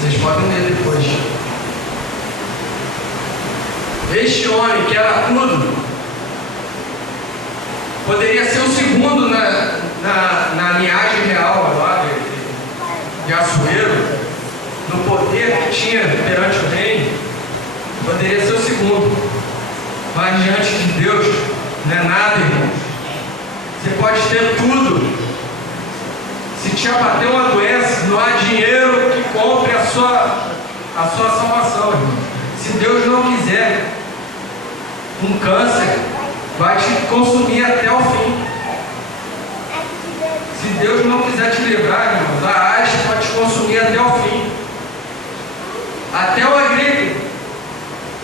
Vocês podem ler depois. Este homem, que era tudo, poderia ser o segundo na linhagem real lá de Assuero, no poder que tinha perante o reino. Poderia ser o segundo, mas diante de Deus não é nada, irmãos. Você pode ter tudo. Se te abater uma doença, não há dinheiro que compre a sua salvação, irmão. Se Deus não quiser, um câncer vai te consumir até o fim. Se Deus não quiser te livrar, irmãos, a AIDS pode te consumir até o fim. Até uma gripe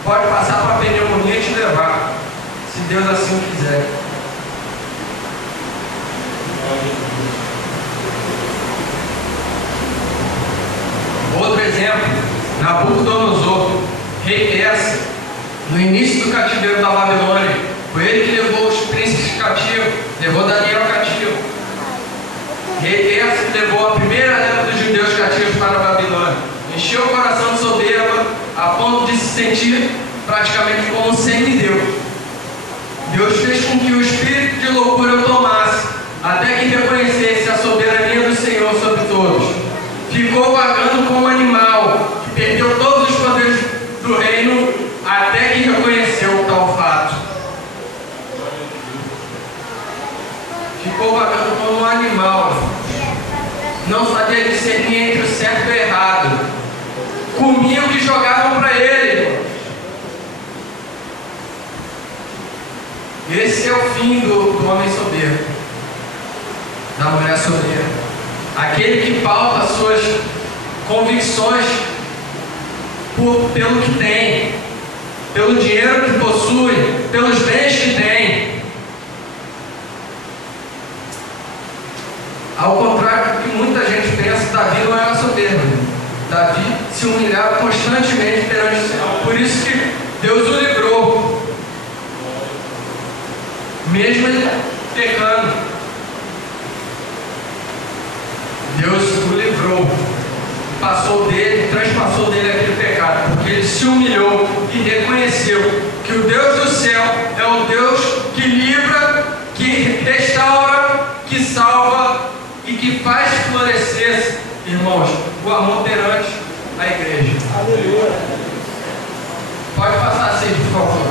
pode passar para a pneumonia e te levar, se Deus assim quiser. Outro exemplo, Nabucodonosor, rei Persa, no início do cativeiro da Babilônia. Foi ele que levou os príncipes cativos, levou Daniel cativo. Rei Persa que levou a primeira leva dos judeus cativos para a Babilônia. Encheu o coração de soberba a ponto de se sentir praticamente como um semideus. Deus fez com que o espírito de loucura o tomasse, até que reconhecesse a soberania do Senhor sobre todos. Ficou vagando como um animal, que perdeu todos os poderes do reino, até que reconheceu tal fato. Ficou vagando como um animal, não sabia discernir entre o certo e o errado, comia o que jogavam para ele. Esse é o fim do homem soberbo, da mulher soberba. Aquele que pauta suas convicções pelo que tem, pelo dinheiro que possui, pelos bens que tem. Ao contrário do que muita gente pensa, Davi não era soberbo. Davi se humilhava constantemente perante o Senhor. Por isso que Deus o livrou, mesmo ele pecando. Deus o livrou, passou dele, transpassou dele aquele pecado, porque ele se humilhou e reconheceu que o Deus do céu é o Deus que livra, que restaura, que salva e que faz florescer, irmãos, o amor perante a igreja. Aleluia. Pode passar assim, por favor.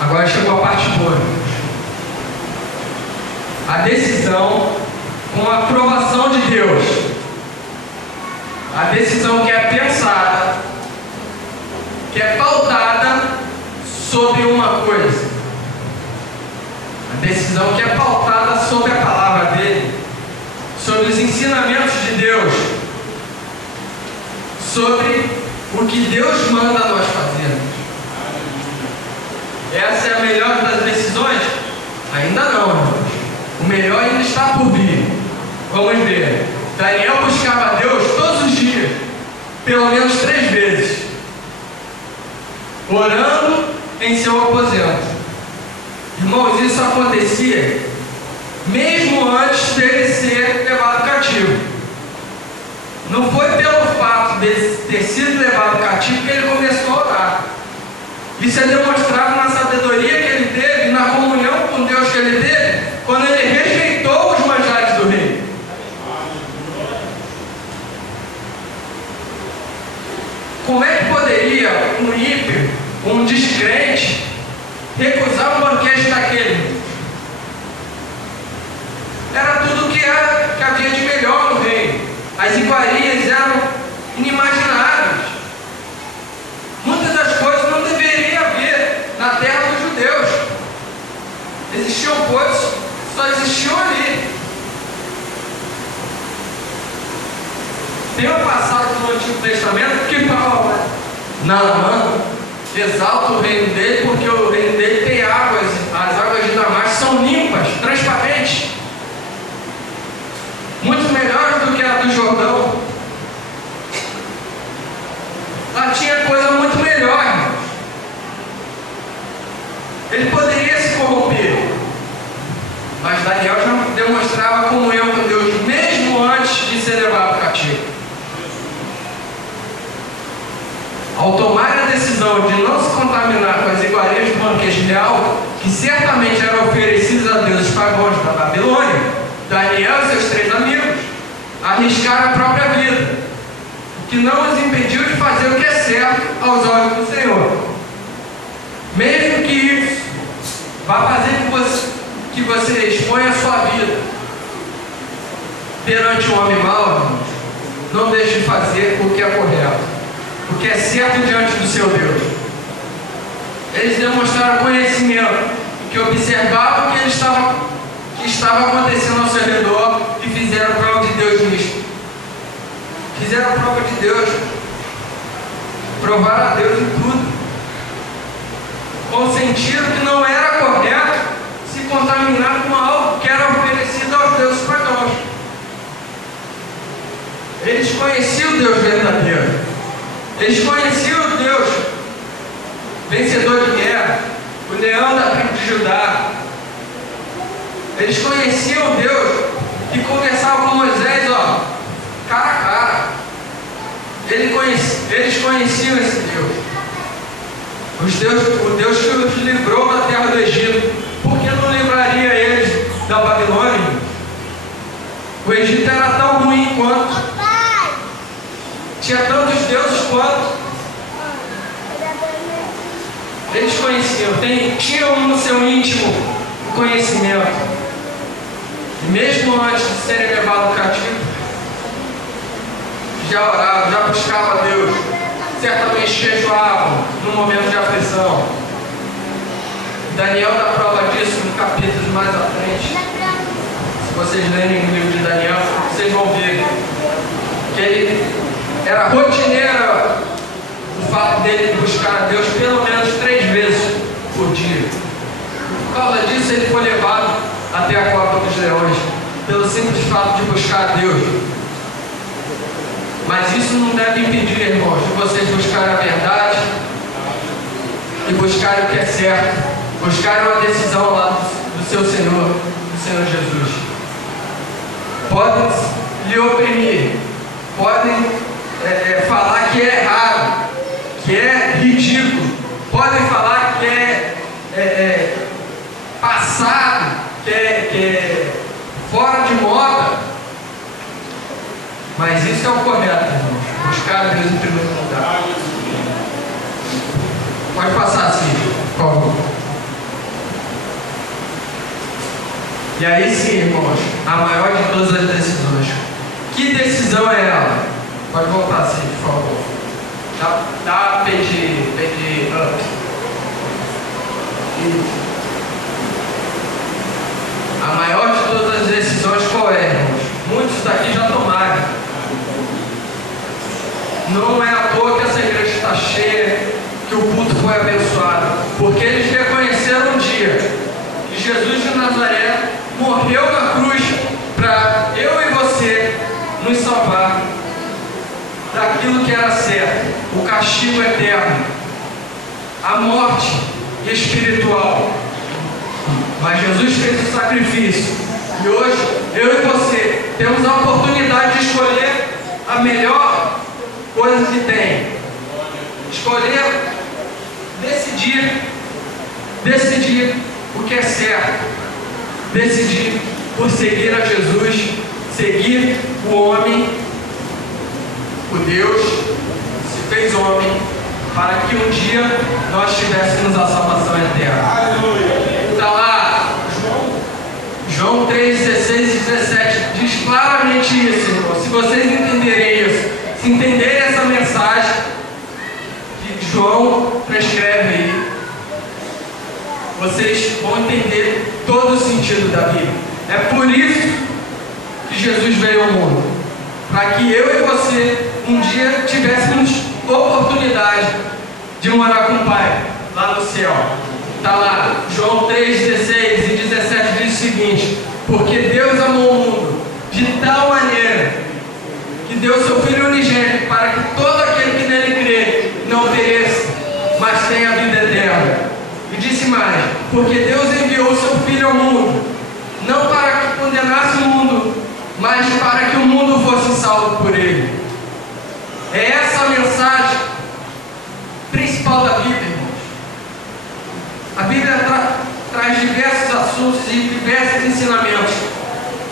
Agora chegou a parte boa. A decisão com a aprovação de Deus. A decisão que é pensada, que é pautada sobre uma coisa. A decisão que é pautada sobre a palavra dele, sobre os ensinamentos de Deus, sobre o que Deus manda nós fazermos. Essa é a melhor das decisões? Ainda não, irmãos. O melhor ainda está por vir. Vamos ver. Daniel buscava a Deus todos os dias, pelo menos 3 vezes, orando em seu aposento. Irmãos, isso acontecia mesmo antes dele ser levado cativo. Não foi pelo fato de ter sido levado cativo que ele começou a orar. Isso é demonstrado na sabedoria que ele teve, na comunhão com Deus que ele teve, quando ele rejeitou os manjares do rei. Como é que poderia um ímpio, um descrente, recusar um banquete daquele? Era tudo que havia de melhor no reino. As iguarias eram inimagináveis. Muitas das coisas não deveria haver na terra dos judeus. Existiam coisas, só existiam ali. Tem uma passagem no Antigo Testamento que fala: Naamã exalta o reino dele porque o reino dele tem águas, as águas de Damasco são limpas, transparentes, muito melhores do que a do Jordão. Lá tinha coisa muito melhor, irmãos. Ele poderia se corromper, mas Daniel já demonstrava comunhão com Deus mesmo antes de ser levado ao tomar a decisão de não se contaminar com as iguarias do banquete real, que certamente eram oferecidos a deuses pagãos da Babilônia, Daniel e seus 3 amigos arriscaram a própria vida, o que não os impediu de fazer o que é certo aos olhos do Senhor. Mesmo que isso vá fazer que você exponha a sua vida perante um homem mau, irmãos, não deixe de fazer o que é correto, o que é certo diante do seu Deus. Eles demonstraram conhecimento, que observavam o que estava acontecendo ao seu redor e fizeram prova de Deus nisto. Fizeram prova de Deus, provaram a Deus em tudo. Consentiram que não era correto se contaminar com algo que era oferecido aos deuses pagãos. Eles conheciam o Deus verdadeiro. Eles conheciam o Deus vencedor de guerra, o leão da tribo de Judá. Eles conheciam o Deus que conversava com Moisés, cara a cara. Eles conheciam esse Deus. O Deus que os livrou da terra do Egito. Por que não livraria eles da Babilônia? O Egito era tão ruim quanto. Tinha tantos deuses quanto. Eles conheciam, tinham no seu íntimo o conhecimento. E mesmo antes de serem levados cativo, já oravam, já buscavam a Deus. Certamente jejuavam no momento de aflição. Daniel dá prova disso no capítulo mais à frente. Se vocês lerem o livro de Daniel, vocês vão ver que ele era rotineiro o fato dele buscar a Deus pelo menos 3 vezes por dia. Por causa disso, ele foi levado até a cova dos leões, pelo simples fato de buscar a Deus. Mas isso não deve impedir, irmãos, de vocês buscarem a verdade e buscarem o que é certo, buscarem uma decisão lá do seu Senhor, do Senhor Jesus. Podem lhe oprimir, podem falar que é errado, que é ridículo, podem falar que é passado, que é fora de moda. Mas isso é o correto, irmãos. Buscar a Deus em primeiro lugar. Pode passar assim, por favor. E aí sim, irmãos, a maior de todas as decisões. Que decisão é ela? Pode voltar assim, por favor. Dá page up. A maior de todas as decisões qual é, irmãos? Muitos daqui já tomaram. Não é à toa que essa igreja está cheia, que o culto foi abençoado, porque eles reconheceram um dia que Jesus de Nazaré morreu na cruz para eu e você nos salvar daquilo que era certo, o castigo eterno, a morte espiritual. Mas Jesus fez o sacrifício e hoje eu e você temos a oportunidade de escolher a melhor coisa que tem. Escolher, decidir o que é certo, decidir por seguir a Jesus, seguir o homem, o Deus se fez homem, para que um dia nós tivéssemos a salvação eterna. Está lá, João 3, 16 e 17 diz claramente isso, irmão. Se vocês entenderem isso, se entenderem essa mensagem que João prescreve aí, vocês vão entender todo o sentido da Bíblia. É por isso que Jesus veio ao mundo, para que eu e você um dia tivéssemos oportunidade de morar com o Pai lá no céu. Está lá, João 3, 16 e 17 diz o seguinte: porque Deus amou o mundo de tal maneira que deu seu Filho unigênito, para que todo aquele que nele crê não pereça, mas tenha a vida eterna. E disse mais: porque Deus enviou o seu Filho ao mundo, não para que condenasse o mundo, mas para que o mundo fosse salvo por ele. É essa a mensagem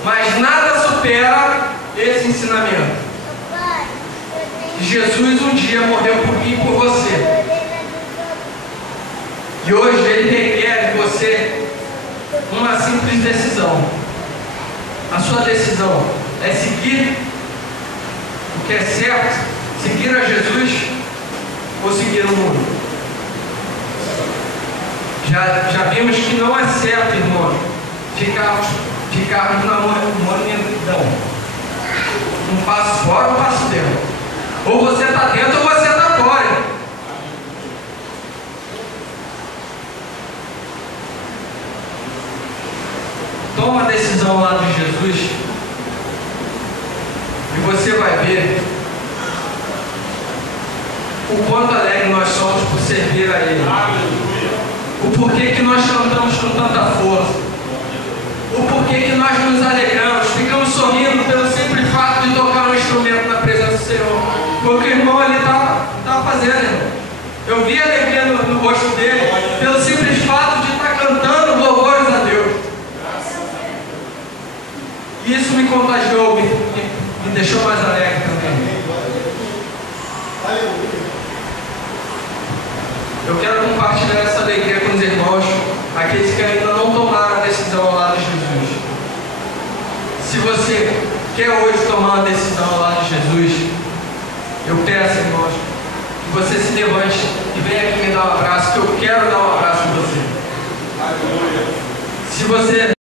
Mas nada supera esse ensinamento. Jesus um dia morreu por mim e por você. E hoje Ele requer de você uma simples decisão. A sua decisão é seguir o que é certo, seguir a Jesus ou seguir o mundo. Já vimos que não é certo, irmão, ficarmos na mornidão. Um passo fora, um passo dentro. Ou você está dentro ou você está fora. Toma a decisão ao lado de Jesus e você vai ver o quanto alegre nós somos por servir a Ele. O porquê que nós cantamos com tanta força. O porquê que nós nos alegramos, ficamos sorrindo pelo simples fato de tocar um instrumento na presença do Senhor. Foi o que o irmão ali estava fazendo, irmão. Eu vi a alegria no rosto dele pelo simples fato de estar cantando louvores a Deus. E isso me contagiou, me deixou mais alegre também. Eu quero compartilhar essa alegria com os irmãos, aqueles que ainda não tomaram a decisão ao lado de Jesus. Se você quer hoje tomar a decisão ao lado de Jesus, eu peço, irmãos, que você se levante e venha aqui me dar um abraço, que eu quero dar um abraço em você. Se você